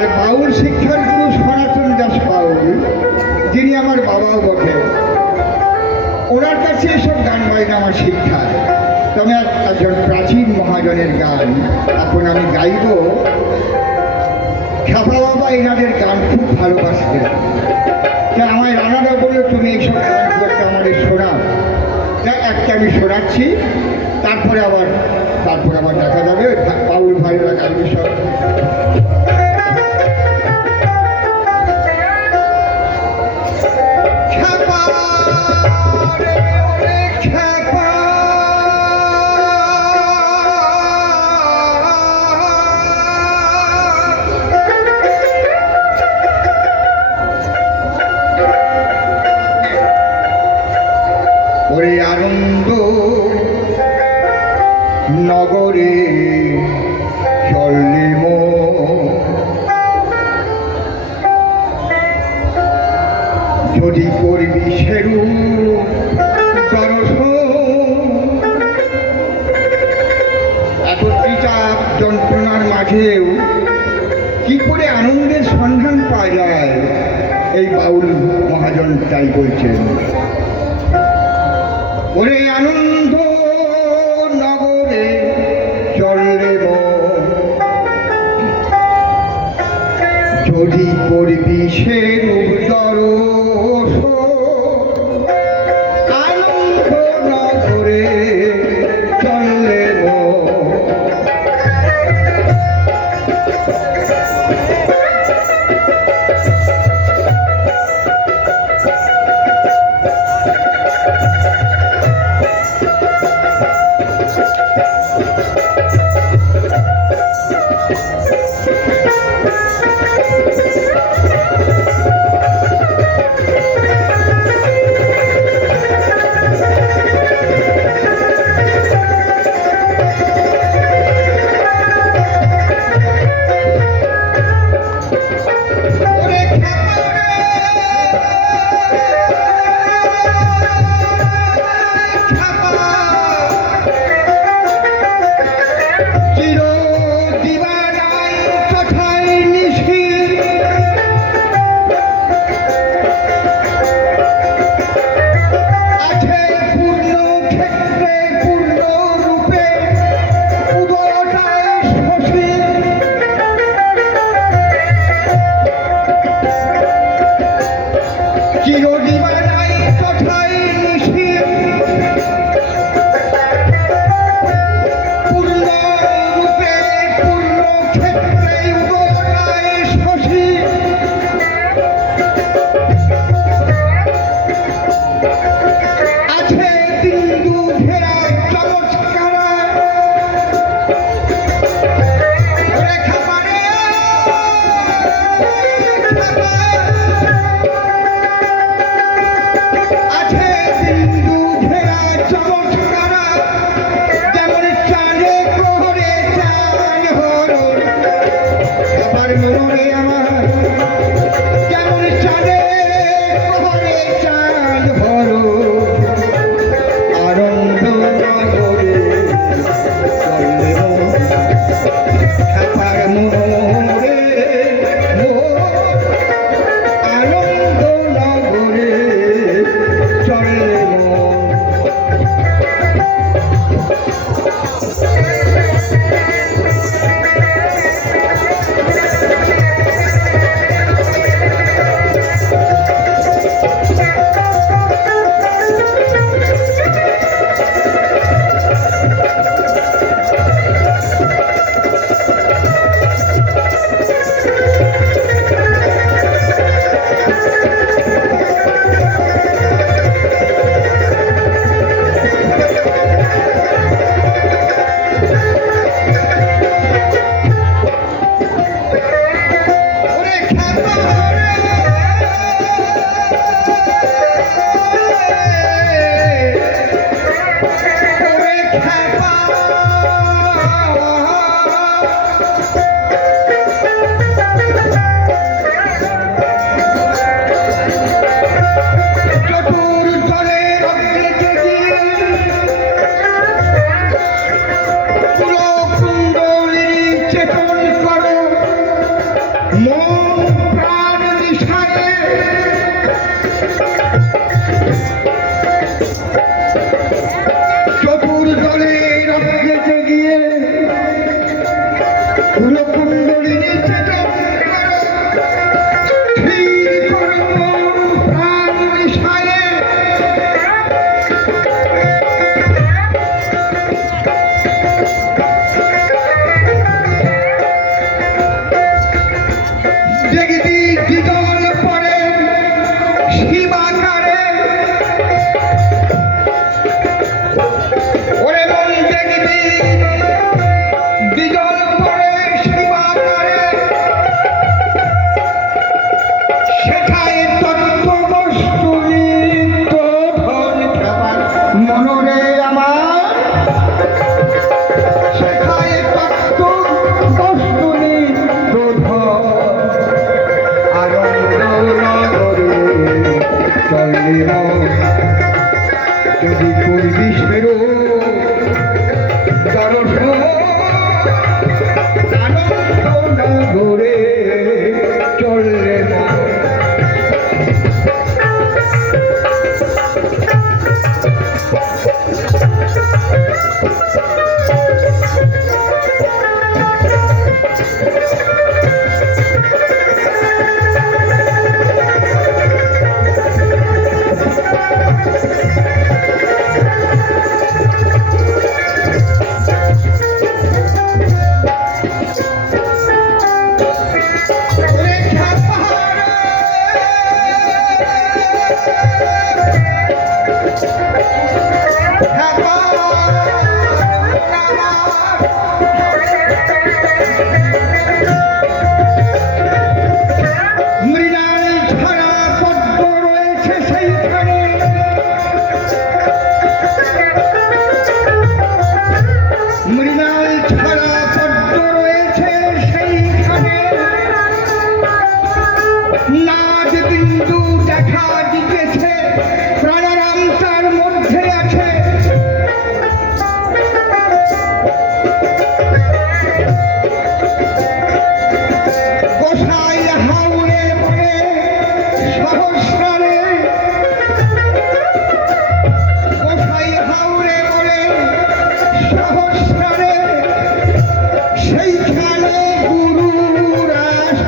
আর বাউল শিক্ষার গুরু সনাতন দাস বাউল, যিনি আমার বাবাও বটে, ওনার কাছে এসব গান বাজনা আমার শিক্ষা। তবে একজন প্রাচীন মহাজনের গান এখন আমি গাইব। খ্যাপা বাবা এনাদের গান খুব ভালোবাসতেন। তা আমায় রানাদা বললো তুমি এইসব গান খুব একটা আমাদের শোনাও। তা একটা আমি শোনাচ্ছি, তারপরে আবার দেখা যাবে। বাউল ভাইরা গাইবে সব। ওরে আনন্দ নগরে চললে যদি করবি সেরু একত্রিতাপ যন্ত্রণার মাঝেও কি করে আনন্দের সন্ধান পাওয়া যায়, এই বাউল মহাজন তাই বলছেন। ওরে আনন্দ নগরে চললে যদি করবি সেরূপ দরস, আনন্দ নগরে চললে মন প্রাণ মিশায়ে চতুর্দলে রথেতে গিয়ে কুলকুণ্ডলিনী চেতন স্থির করো মন প্রাণ মিশায়ে দেখবি দ্বিদল পরে শিবাকারে ওরে মন দেখবি দ্বিদল পরে শিবাকারে সেখায় তত্ত্ববস্তু নিত্য ধন খাবার মনরে আমার সেখায় তত্ত্ববস্তু নিত্য ধন আনন্দ নগরে চলে যদি করবি সেরো দর্শন আনন্দ নগরে চলে মৃণাল ছাড়া পদ্ম রয়েছে সেইখানে মৃণাল ছাড়া পদ্ম রয়েছে সেইখানে নাচ বিন্দু দেখা দিতেছে প্রাণারাম তার মধ্যে আছে গোসাই হাউরে বলে সহস্রারে গোসাই হাউরে বলে সহস্রারে সেইখানে গুরুরাস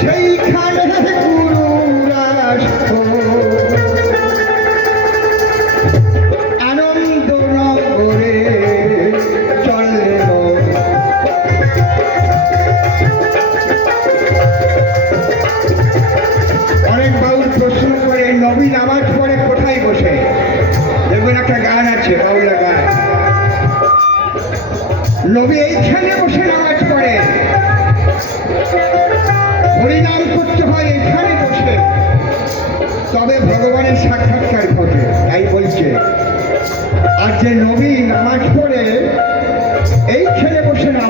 সেইখানে গুরুরাস আনন্দ নগরে চলে অনেক বাউল প্রশ্ন করে নবী নামাজ পড়ে কোথায় বসে দেখবেন একটা গান আছে বাউলা গান নবী এইখানে বসে নামাজ পড়ে হরিনাম করতে হয় এখানে বসে তবে ভগবানের সাক্ষাৎকার ঘটে তাই বলছে আর যে নবী নামাজ পড়ে এইখানে বসে নামাজ